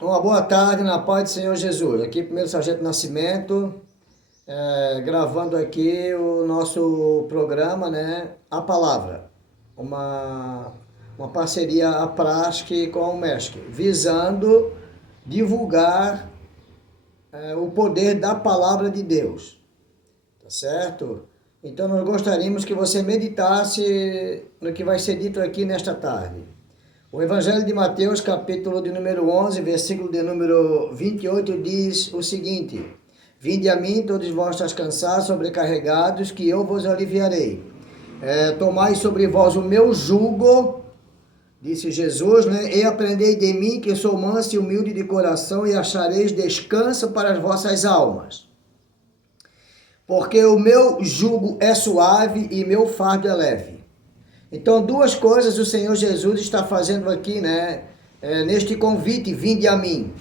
Uma boa tarde na paz do Senhor Jesus. Aqui, primeiro Sargento Nascimento, gravando aqui o nosso programa, né? A Palavra, uma parceria a Prasc com a UMESC, visando divulgar o poder da Palavra de Deus, tá certo? Então, nós gostaríamos que você meditasse no que vai ser dito aqui nesta tarde. O Evangelho de Mateus, capítulo de número 11, versículo de número 28, diz o seguinte: Vinde a mim, todos vós estáis cansados, sobrecarregados, que eu vos aliviarei. Tomai sobre vós o meu jugo, disse Jesus, né? E aprendei de mim, que sou manso e humilde de coração, e achareis descanso para as vossas almas. Porque o meu jugo é suave e meu fardo é leve. Então, duas coisas o Senhor Jesus está fazendo aqui, né? Neste convite, vinde a mim.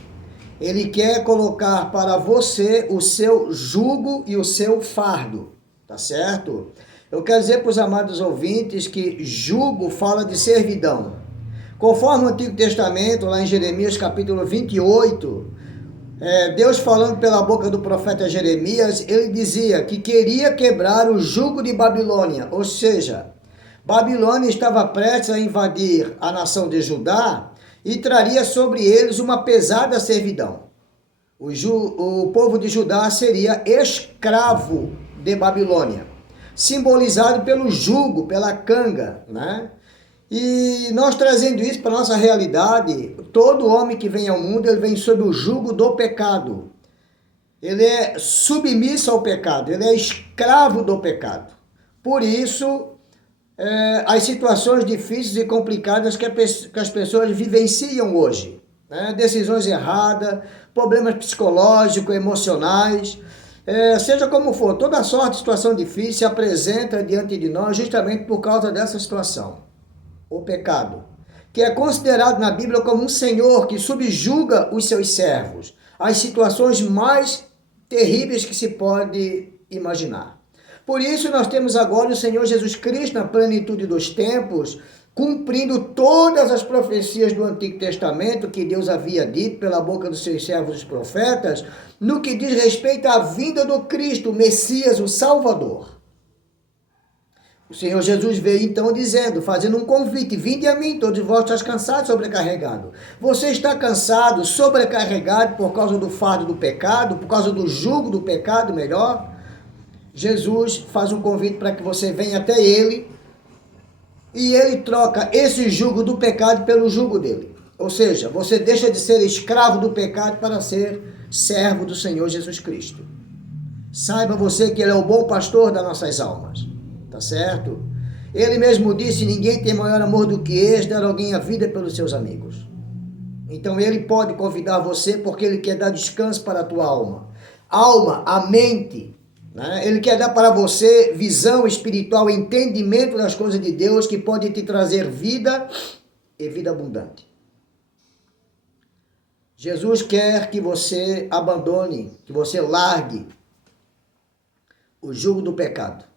Ele quer colocar para você o seu jugo e o seu fardo, tá certo? Eu quero dizer para os amados ouvintes que jugo fala de servidão. Conforme o Antigo Testamento, lá em Jeremias capítulo 28, Deus falando pela boca do profeta Jeremias, ele dizia que queria quebrar o jugo de Babilônia, ou seja, Babilônia estava prestes a invadir a nação de Judá e traria sobre eles uma pesada servidão. O povo de Judá seria escravo de Babilônia, simbolizado pelo jugo, pela canga, né? E nós trazendo isso para a nossa realidade, todo homem que vem ao mundo, ele vem sob o jugo do pecado. Ele é submisso ao pecado, ele é escravo do pecado. Por isso, as situações difíceis e complicadas que as pessoas vivenciam hoje, né? Decisões erradas, problemas psicológicos, emocionais, seja como for, toda sorte de situação difícil se apresenta diante de nós justamente por causa dessa situação. O pecado, que é considerado na Bíblia como um senhor que subjuga os seus servos, as situações mais terríveis que se pode imaginar. Por isso nós temos agora o Senhor Jesus Cristo na plenitude dos tempos, cumprindo todas as profecias do Antigo Testamento que Deus havia dito pela boca dos seus servos os profetas, no que diz respeito à vinda do Cristo, o Messias, o Salvador. O Senhor Jesus veio então dizendo, fazendo um convite: vinde a mim, todos vós estáis cansados, sobrecarregados. Você está cansado, sobrecarregado por causa do fardo do pecado, por causa do jugo do pecado, melhor? Jesus faz um convite para que você venha até Ele e Ele troca esse jugo do pecado pelo jugo dele. Ou seja, você deixa de ser escravo do pecado para ser servo do Senhor Jesus Cristo. Saiba você que Ele é o bom pastor das nossas almas. Tá certo? Ele mesmo disse: ninguém tem maior amor do que este, dar alguém a vida pelos seus amigos. Então ele pode convidar você porque ele quer dar descanso para a tua alma. Alma, a mente, né? Ele quer dar para você visão espiritual, entendimento das coisas de Deus que pode te trazer vida e vida abundante. Jesus quer que você abandone, que você largue o jugo do pecado.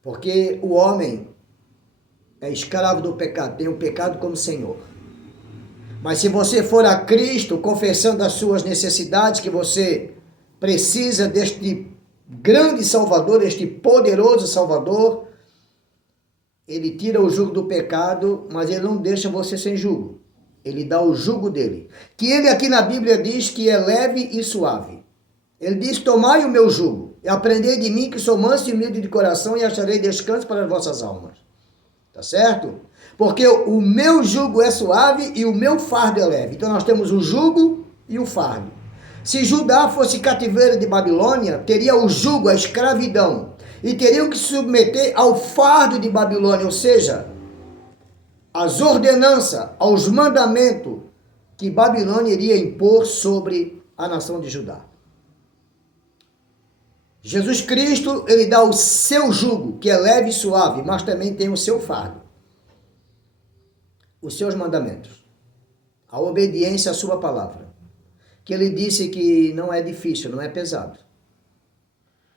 Porque o homem é escravo do pecado, tem o pecado como senhor. Mas se você for a Cristo, confessando as suas necessidades, que você precisa deste grande Salvador, este poderoso Salvador, ele tira o jugo do pecado, mas ele não deixa você sem jugo. Ele dá o jugo dele. Que ele aqui na Bíblia diz que é leve e suave. Ele diz: tomai o meu jugo. E aprendei de mim, que sou manso e humilde de coração, e acharei descanso para as vossas almas. Tá certo? Porque o meu jugo é suave e o meu fardo é leve. Então nós temos o jugo e o fardo. Se Judá fosse cativeiro de Babilônia, teria o jugo, a escravidão. E teriam que se submeter ao fardo de Babilônia, ou seja, às ordenanças, aos mandamentos que Babilônia iria impor sobre a nação de Judá. Jesus Cristo, ele dá o seu jugo, que é leve e suave, mas também tem o seu fardo. Os seus mandamentos. A obediência à sua palavra. Que ele disse que não é difícil, não é pesado.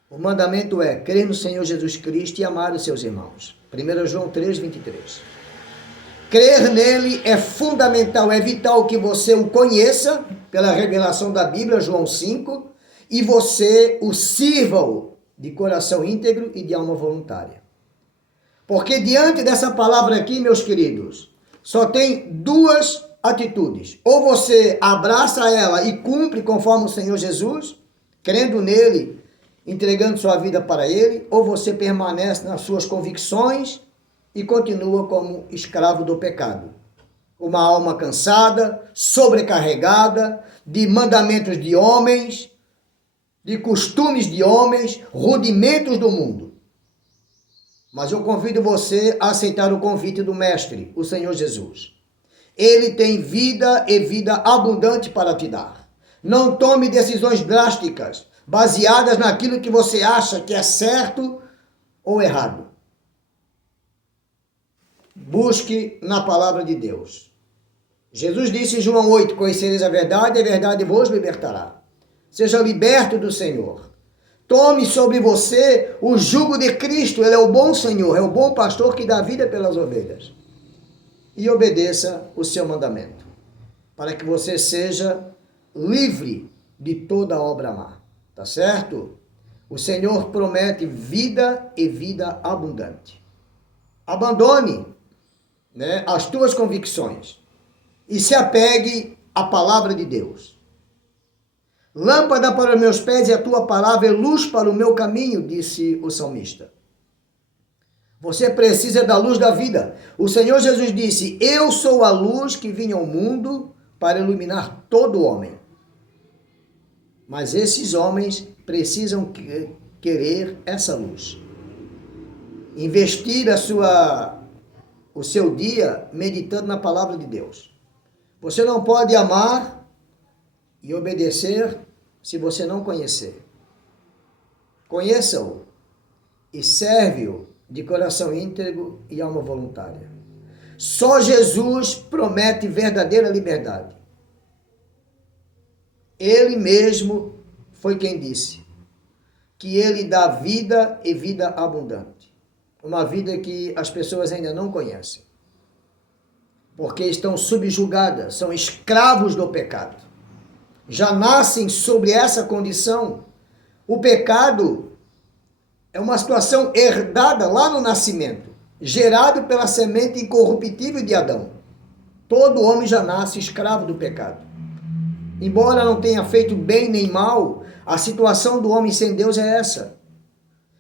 O mandamento é crer no Senhor Jesus Cristo e amar os seus irmãos. 1 João 3, 23. Crer nele é fundamental, é vital que você o conheça pela revelação da Bíblia, João 5, e você o sirva de coração íntegro e de alma voluntária. Porque diante dessa palavra aqui, meus queridos, só tem duas atitudes. Ou você abraça ela e cumpre conforme o Senhor Jesus, crendo nele, entregando sua vida para ele, ou você permanece nas suas convicções e continua como escravo do pecado. Uma alma cansada, sobrecarregada, de mandamentos de homens, de costumes de homens, rudimentos do mundo. Mas eu convido você a aceitar o convite do Mestre, o Senhor Jesus. Ele tem vida e vida abundante para te dar. Não tome decisões drásticas, baseadas naquilo que você acha que é certo ou errado. Busque na palavra de Deus. Jesus disse em João 8, conhecereis a verdade vos libertará. Seja liberto do Senhor. Tome sobre você o jugo de Cristo. Ele é o bom Senhor, é o bom pastor que dá vida pelas ovelhas. E obedeça o seu mandamento, para que você seja livre de toda obra má. Tá certo? O Senhor promete vida e vida abundante. Abandone, as tuas convicções e se apegue à palavra de Deus. Lâmpada para os meus pés e a tua palavra é luz para o meu caminho, disse o salmista. Você precisa da luz da vida. O Senhor Jesus disse, eu sou a luz que vim ao mundo para iluminar todo homem. Mas esses homens precisam querer essa luz. Investir o seu dia meditando na palavra de Deus. Você não pode amar e obedecer se você não conhecer. Conheça-o e serve-o de coração íntegro e alma voluntária. Só Jesus promete verdadeira liberdade. Ele mesmo foi quem disse que ele dá vida e vida abundante. Uma vida que as pessoas ainda não conhecem. Porque estão subjugadas, são escravos do pecado. Já nascem sobre essa condição. O pecado é uma situação herdada lá no nascimento, gerado pela semente incorruptível de Adão. Todo homem já nasce escravo do pecado. Embora não tenha feito bem nem mal, a situação do homem sem Deus é essa.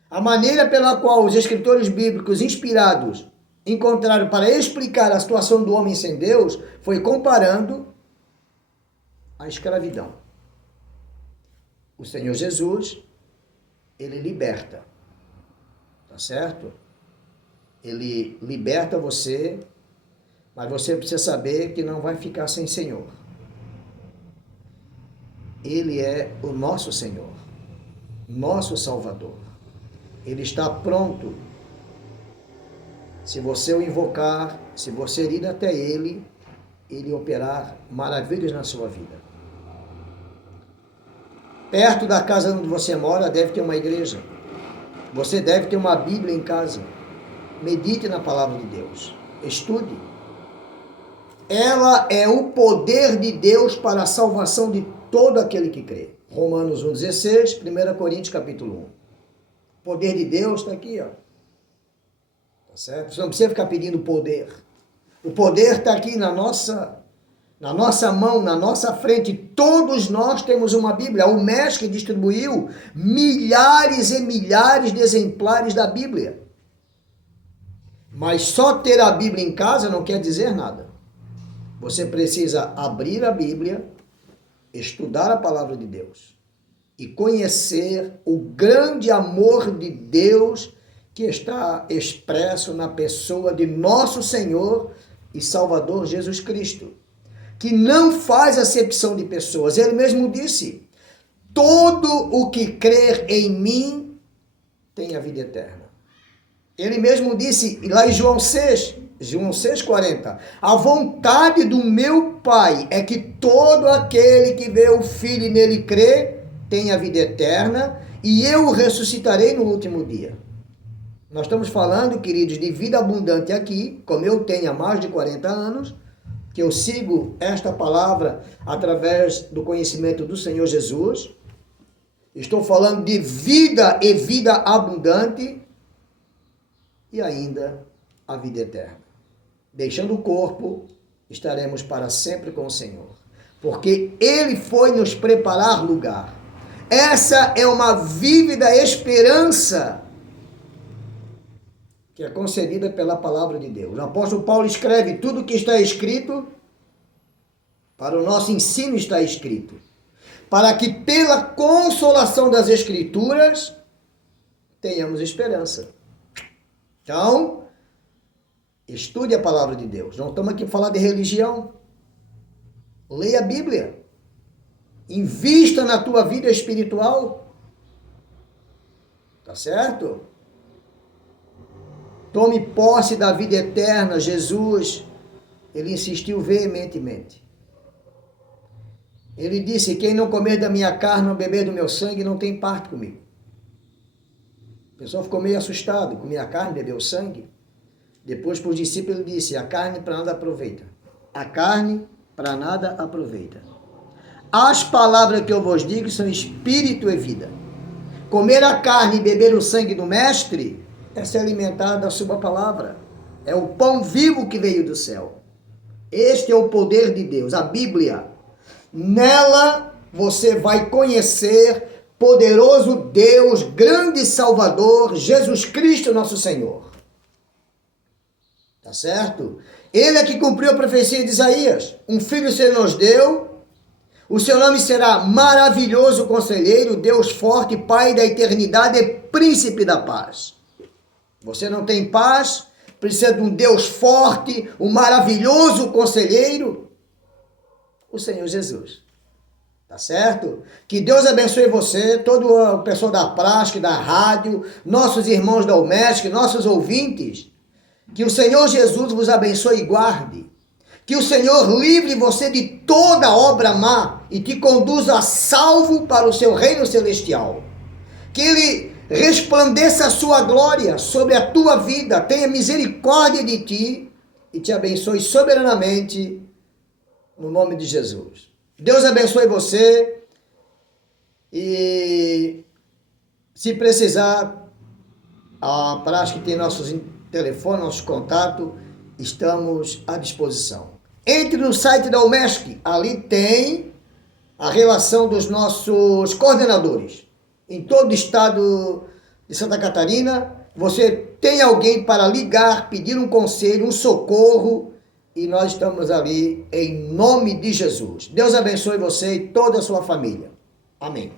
A maneira pela qual os escritores bíblicos inspirados encontraram para explicar a situação do homem sem Deus foi comparando a escravidão. O Senhor Jesus, ele liberta. Tá certo? Ele liberta você, mas você precisa saber que não vai ficar sem Senhor. Ele é o nosso Senhor, nosso Salvador. Ele está pronto. Se você o invocar, se você ir até Ele operar maravilhas na sua vida. Perto da casa onde você mora deve ter uma igreja. Você deve ter uma Bíblia em casa. Medite na palavra de Deus. Estude. Ela é o poder de Deus para a salvação de todo aquele que crê. Romanos 1,16, 1 Coríntios capítulo 1. O poder de Deus está aqui, ó. Tá certo? Você não precisa ficar pedindo poder. O poder está aqui na nossa mão, na nossa frente. Todos nós temos uma Bíblia. O mestre distribuiu milhares e milhares de exemplares da Bíblia. Mas só ter a Bíblia em casa não quer dizer nada. Você precisa abrir a Bíblia, estudar a palavra de Deus e conhecer o grande amor de Deus que está expresso na pessoa de nosso Senhor e Salvador Jesus Cristo, que não faz acepção de pessoas. Ele mesmo disse, todo o que crer em mim tem a vida eterna. Ele mesmo disse lá em João 6,40, a vontade do meu Pai é que todo aquele que vê o Filho e nele crê tenha a vida eterna e eu o ressuscitarei no último dia. Nós estamos falando, queridos, de vida abundante aqui, como eu tenho há mais de 40 anos, que eu sigo esta palavra através do conhecimento do Senhor Jesus. Estou falando de vida e vida abundante e ainda a vida eterna. Deixando o corpo, estaremos para sempre com o Senhor, porque Ele foi nos preparar lugar. Essa é uma vívida esperança que é concedida pela palavra de Deus. O apóstolo Paulo escreve: tudo que está escrito, para o nosso ensino está escrito, para que pela consolação das Escrituras tenhamos esperança. Então, estude a palavra de Deus. Não estamos aqui para falar de religião. Leia a Bíblia. Invista na tua vida espiritual. Tá certo? Tome posse da vida eterna. Jesus, ele insistiu veementemente. Ele disse: quem não comer da minha carne, não beber do meu sangue, não tem parte comigo. O pessoal ficou meio assustado. Comia a carne, bebeu o sangue. Depois, para os discípulos, ele disse: a carne para nada aproveita. A carne para nada aproveita. As palavras que eu vos digo são espírito e vida. Comer a carne e beber o sangue do Mestre é se alimentar da sua palavra. É o pão vivo que veio do céu. Este é o poder de Deus, a Bíblia. Nela você vai conhecer poderoso Deus, grande Salvador, Jesus Cristo nosso Senhor. Tá certo? Ele é que cumpriu a profecia de Isaías. Um filho se nos deu. O seu nome será maravilhoso conselheiro, Deus forte, Pai da eternidade e príncipe da paz. Você não tem paz? Precisa de um Deus forte, um maravilhoso conselheiro? O Senhor Jesus. Tá certo? Que Deus abençoe você, todo o pessoal da prática, da rádio, nossos irmãos da UMESC, nossos ouvintes. Que o Senhor Jesus vos abençoe e guarde. Que o Senhor livre você de toda obra má e te conduza a salvo para o seu reino celestial. Que Ele resplandeça a sua glória sobre a tua vida, tenha misericórdia de ti e te abençoe soberanamente no nome de Jesus. Deus abençoe você e se precisar, a prática tem nossos telefones, nossos contatos, estamos à disposição. Entre no site da UMESC, ali tem a relação dos nossos coordenadores. Em todo o estado de Santa Catarina, você tem alguém para ligar, pedir um conselho, um socorro, e nós estamos ali em nome de Jesus. Deus abençoe você e toda a sua família. Amém.